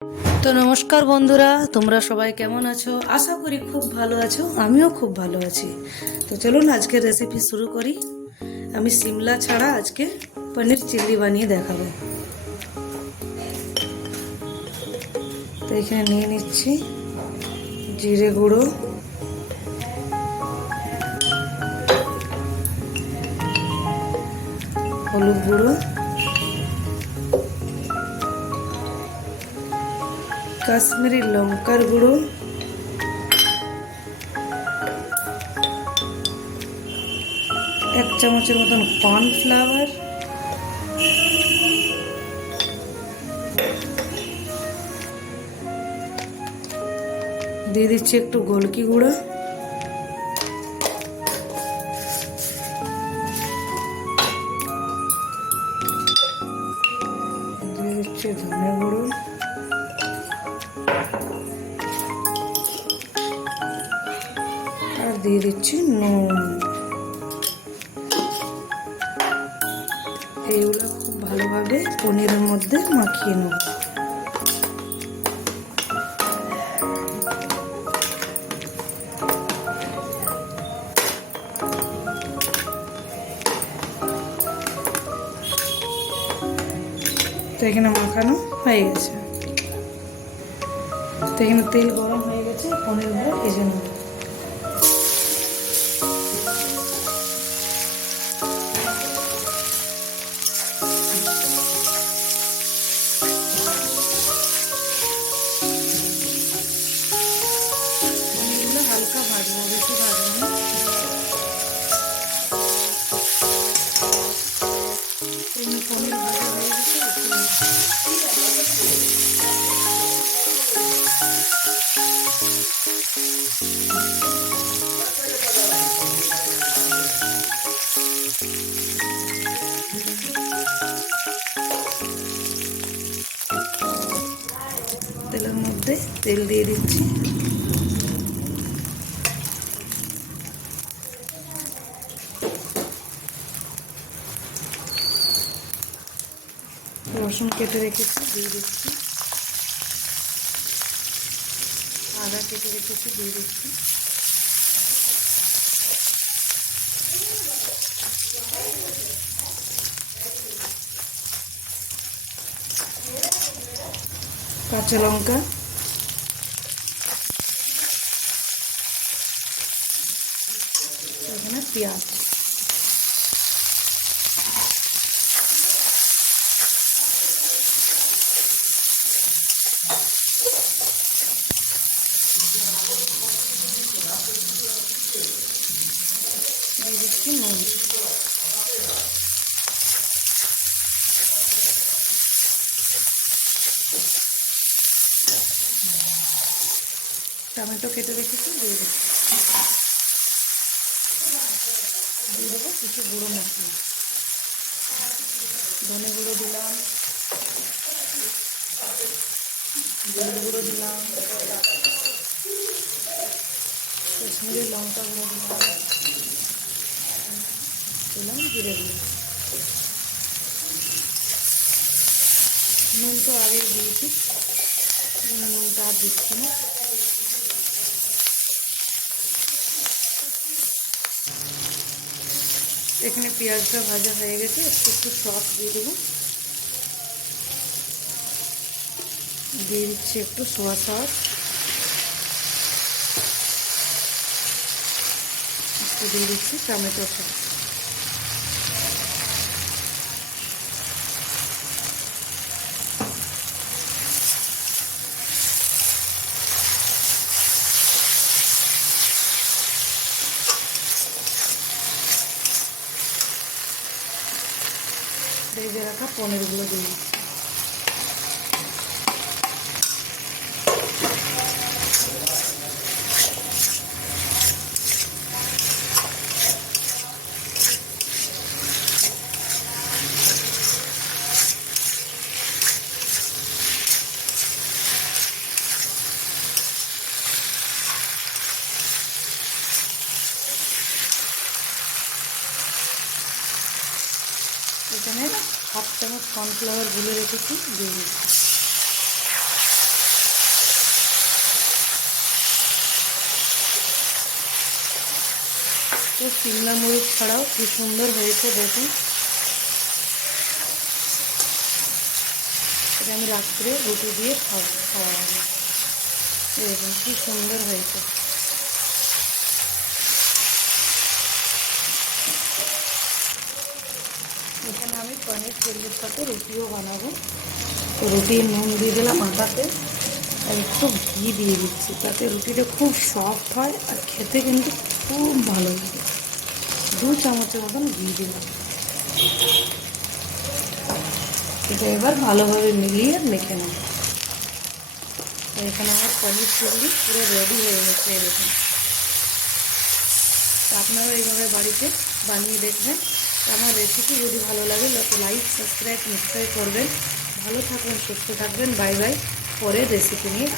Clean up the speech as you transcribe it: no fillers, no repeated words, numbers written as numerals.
তো নমস্কার বন্ধুরা, তোমরা সবাই কেমন আছো? আশা করি খুব ভালো আছো। আমিও খুব ভালো আছি। তো চলুন আজকের রেসিপি শুরু করি। আমি সিমলা ছাড়া আজকে পনির চিলি বানিয়ে দেখাবো। তো এখানে নিয়ে নিচ্ছি জিরে গুঁড়ো, হলুদ গুঁড়ো, কাশ্মীরি লঙ্কার গুঁড়ো, এক চামচের মতন কর্নফ্লাওয়ার, দিয়ে দিচ্ছি একটু গোলকি গুঁড়ো, দিয়ে দিচ্ছি ধনে গুঁড়ো, আর দিয়ে দিচ্ছি নুন। এইগুলো খুব ভালোভাবে পনিরের মধ্যে মাখিয়ে নেব। তো এখানে মাখানো হয়ে গেছে। তো এখানে তেল গরম হয়ে গেছে, পনিরগুলো ভেজে নেব। পনিরগুলো হালকা ভাজবো, বেশি ভাজবো না। পনির ভাজা হয়ে গেছে। তেলের মধ্যে তেল দিয়ে দিচ্ছি। রসুন কেটে রেখেছি, দিয়ে দিচ্ছি। আদা কেটে রেখেছি, দিয়ে দিচ্ছি। কাঁচা লঙ্কা, এখানে পেঁয়াজ, দিয়ে দিচ্ছি নুন। টমেটো কেটে রেখেছি, দিয়ে দিচ্ছি। দিয়ে দেবো কিছু গুঁড়ো মশলা, ধনে গুঁড়ো দিলাম, জিরে গুঁড়ো দিলাম, কাশ্মীরি লঙ্কা গুঁড়ো দিলাম জিরে গুঁড়ো। নুন তো আগে দিয়েছি, নুনটা আর দিচ্ছি না। এখানে পেঁয়াজটা ভাজা হয়ে গেছে, একটু সস দিয়ে দেবো। দিয়ে দিচ্ছি একটু সোয়া সস, একটু দিয়ে দিচ্ছি টমেটো সস। ভেজে রাখা পনিরগুলো দিই। এখানে হাফ চামচ কর্নফ্লাওয়ার গুলে রেখেছি, দিয়ে দিচ্ছি। সিমলা মরিচ ছাড়াও কি সুন্দর হয়েছে দেখুন। এটা আমি রাত্রে রুটি দিয়ে খাওয়া হবে। দেখুন কি সুন্দর হয়েছে। এখানে আমি পনির চিল্লির সাথে রুটিও বানাবো। তো রুটি নুন দিয়ে দিলাম আটাতে, আর একটু ঘি দিয়ে দিচ্ছি, তাতে রুটিটা খুব সফট হয় আর খেতে কিন্তু খুব ভালো লাগে। 2 চামচের মতন ঘি দিলাম। এটা এবার ভালোভাবে মিলিয়ে মেখে নেব। এখানে আমার পনির চিল্লি পুরো রেডি হয়ে গেছে এরকম। তো আপনারা এইভাবে বাড়িতে বানিয়ে দেখবেন। আমার রেসিপি যদি ভালো লাগে লাইক সাবস্ক্রাইব নিশ্চয়ই করবেন। ভালো থাকবেন, সুস্থ থাকবেন। Bye bye. পরের রেসিপি নিয়ে